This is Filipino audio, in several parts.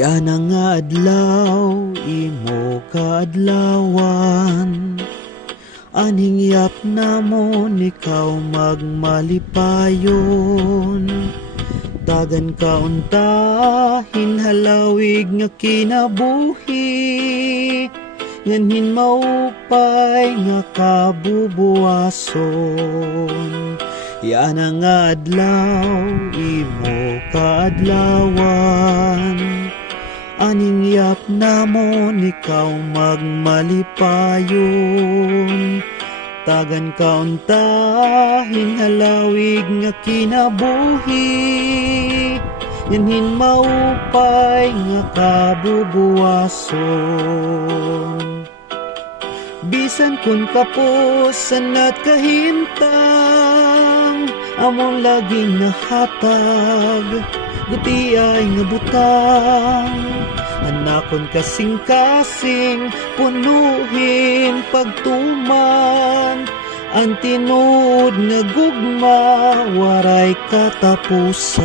Yan ang adlaw, imo kaadlawan. Aning yap namon, ikaw magmalipayon. Tagan kaunta, hinhalawig nga kinabuhi. Nganhin maupay nga kabubuason. Yan ang adlaw, imo kaadlawan. Aning yap namon, ikaw magmalipayon. Tagan kaunta, hinhalawig nga kinabuhi. Yanhin maupay nga kabubuason. Bisan kun kapusan at kahimtang, amon laging nahatag, guti ay nga butang. Anakon kasing-kasing, punuhin pagtuman. Ang tinud nga gugma, waray katapusan.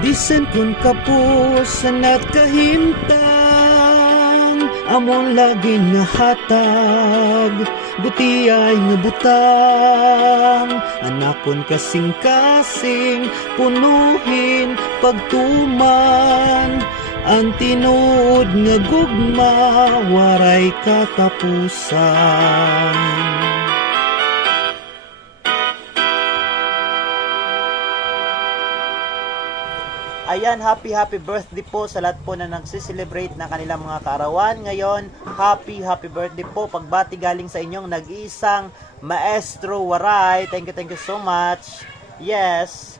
Bisan kun kapusan at kahimtang, amon laging nahatag, buti ay nga butang. Anakon kasing-kasing, punuhin pagtuman. Ang tinud nga gugma, waray katapusan. Ayan, happy birthday po sa lahat po na nagsiselebrate ng kanilang mga kaarawan ngayon. Happy birthday po. Pagbati galing sa inyong nag-iisang Maestro Waray. Thank you so much. Yes.